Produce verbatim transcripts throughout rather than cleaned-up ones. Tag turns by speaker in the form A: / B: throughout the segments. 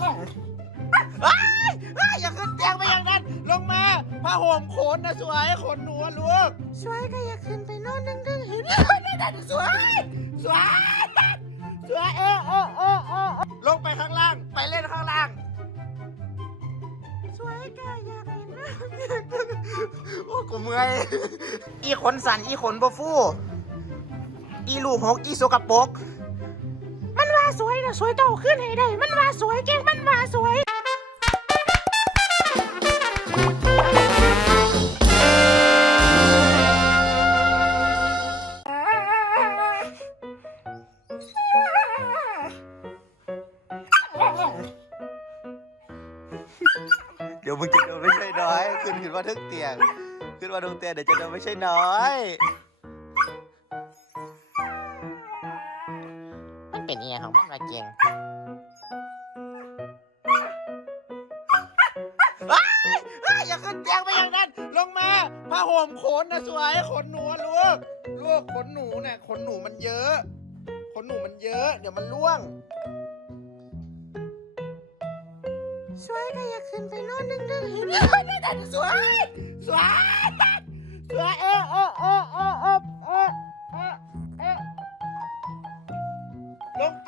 A: อย่าขึ้นเตียงไปอย่างนั้นลงมาผ้าห่มขนนะสวยขนหนูลูกสวยก็อย่าขึ้นไปนอนดึงๆเห็นไหมสวยสวยสวยเออเออเออเออลงไปข้างล่างไปเล่นข้างล่างสวยก็อยากเห็นโอ้กูเมื่อยอีขนสันอีขนบ่ฟูอีลูกหกอีสกปรกมันว่าสวยนะสวยโตขึ้นให้ได้มันว่าสวยเก่งมันว่าสวยเดี๋ยวมึงจะโดนไม่ใช่น้อยขึ้นขึ้นมาทึกเตียงขึ้นมาตรงเตียงเดี๋ยวจะโดนไม่ใช่น้อยมันเป็นยังไงของมันมาเก่งอย่าขึ้นเตียงไปอย่างนั้นลงมาผ้าห่มขนนะสวยขนหนูลูกลูกขนหนูเนี่ยขนหนูมันเยอะขนหนูมันเยอะเดี๋ยวมันร่วงสวยก็อย่าขึ้นไปนอนดึงๆเห็นไหมสวยสวยสวยเออเออเออเออเออเออเออเออลงไป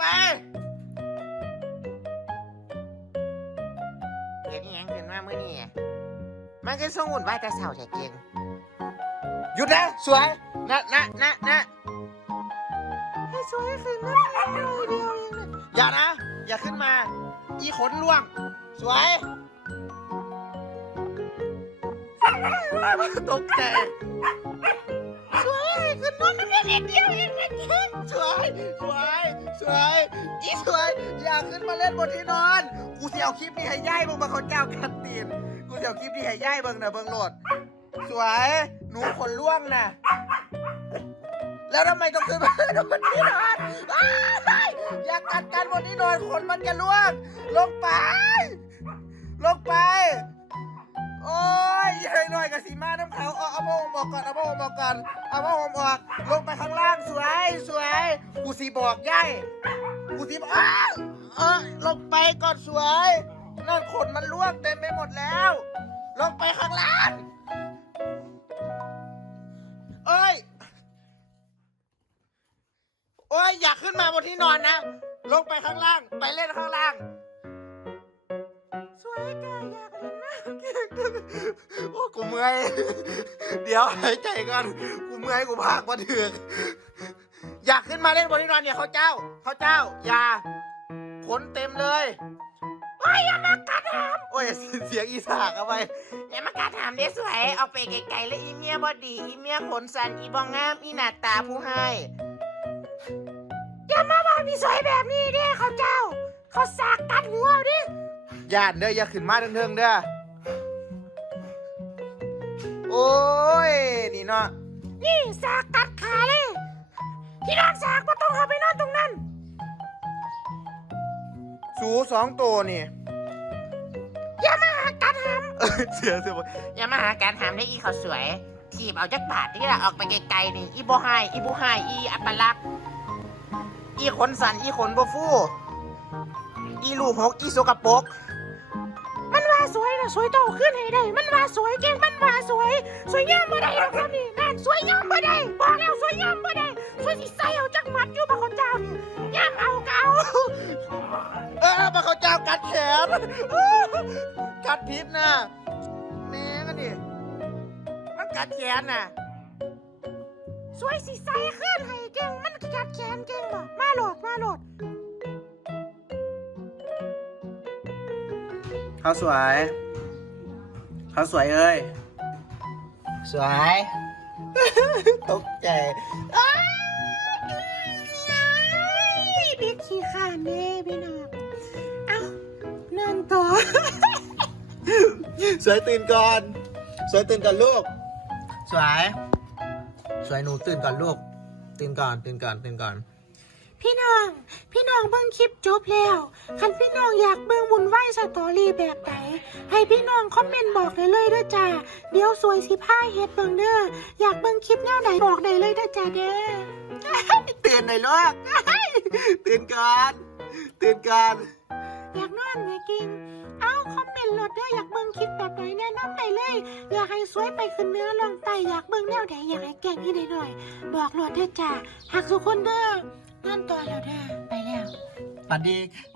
A: เห็นยังขึ้นมาเมื่อนี้มันก็ส่งหุ่นไหวแต่เสาใช่เก่งหยุดนะสวยนะนะนะนะให้สวยขึ้นนะเดียวเองนะอย่านะอย่าขึ้นมาอีขนล่วงสวยตกใจสวยขึ้นนอนนิดเดียวเองนะสวยสวยสวยอีสวยอยากขึ้นมาเล่นบนที่นอนกูเสียวคลิปนี้ให้ย่ายมึงมาเขาเจ้ากันตีนกูเสียวคลิปนี้ให้ย่ายเบิ่งนะเบิ่งโหลดสวยหนูขนล่วงนะแล้วทำไมต้องขึ้นมาบนที่นอนอยากกัดกันบนที่นอนขนมันจะล่วงลงไปลงไปโอ้ยใหญ่หน่อยกับสีมาน้ำเขาเอาเอาผ้าห่มออกก่อนเอาผ้าห่มออกก่อนเอาผ้าห่มออกลงไปข้างล่างสวยสวยกูสีบอกย่ายกูสีบอกอ้าวเออลงไปก่อนสวยนั่นขนมันล่วงเต็มไปหมดแล้วลงไปข้างล่างเอ้ยโอ้ยอยากขึ้นมาบนที่นอนนะลงไปข้างล่างไปเล่นข้างล่างสวยแกอยากเห็นนะโอ้กูเมื่อยเดี๋ยวหายใจก่อนกูเมื่อยกูพากมาถึงอยากขึ้นมาเล่นบนที่นอนเนี่ยเขาเจ้าเขาเจ้าอย่าขนเต็มเลยโอ้ยอย่ามากัดหามโอ้ยเสียงอีสากเอาไปอย่ามากัดหามเด้สวยเอาไปไกลๆเลยอีเมียบอดีอีเมียขนสันอีบองงามอีหน้าตาผู้ให้อย่ามาว่าพี่สวยแบบนี้เด้เขาเจ้าเขาสากกัดหัวดิญาติเด้ออย่าขึ้นมาเทิงๆเด้อโอ้ยนี่เนาะนี่สากกัดขาเลยที่นอนสากก็ต้องเอาไปนอนตรงนั้นสูสองตัวนี่อย่ามาหาการหามเสียเสียอย่ามาหาการหามได้อีเขาสวยทีบเอาจักบาทที่เราออกไปไกลๆนี่อีโบไฮอีโบไฮอีอัปลักษณ์อีขนสันอีขนโบฟูอีลูกหกอีสกปรกมันว่าสวยนะสวยโตขึ้นให้ได้มันว่าสวยเก่งมันว่าสวยสวยงามบ่ได้หรอกครับนี่นั่นสวยงามบ่ได้บอกแล้วสวยงามบ่ได้สวยสิใส่เอาจักมัดอยู่บ่เขาเจ้านี่งามเอาก็เอาเออบ่เขาเจ้ากัดแขนกัดพิษนะแม่กันดิมันกัดแขนน่ะสวยสิใส่ขึ้นให้เก่งมันกัดแขนเก่งบ่มาโหลดมาโหลดเขาสวยเขาสวยเอ้ยสวยตกใจเด็กขี้ข้าแม่พี่น้องเอ้านอนต่อสวยตื่นก่อนสวยตื่นก่อนลูกสวยสวยหนูตื่นก่อนลูกตื่นก่อนตื่นก่อนตื่นก่อนพี่น้องพี่น้องเบิ่งคลิปจบแล้วคันพี่น้องอยากเบิ่งบุญไหวสตอรี่แบบไหนให้พี่น้องคอมเมนต์บอกได้เลยเด้อจ้าเดี๋ยวสวยสิพาเฮ็ดเบิ่งเด้ออยากเบิ่งคลิปแนวไหนบอกได้เลยเด้อจ้าเด้อตื่นหน่อยลูกตื่นก่อนตื่นก่อน
B: อยากนอนแม่กิงเอาคอมเมนต์โหลดเด้ออยากเบิ่งคลิปแบบไหนแนะนำได้เลย อยากให้สวยไปขึ้นเนื้อลองไตอยากเบิ่งแนวใดอยากให้แกล้งที่ใดหน่อยบอกโหลดเด้อจ้าหักสุกคนเด้อนอนต่อแล้วเด้อไปแล้ว
A: ฝันดี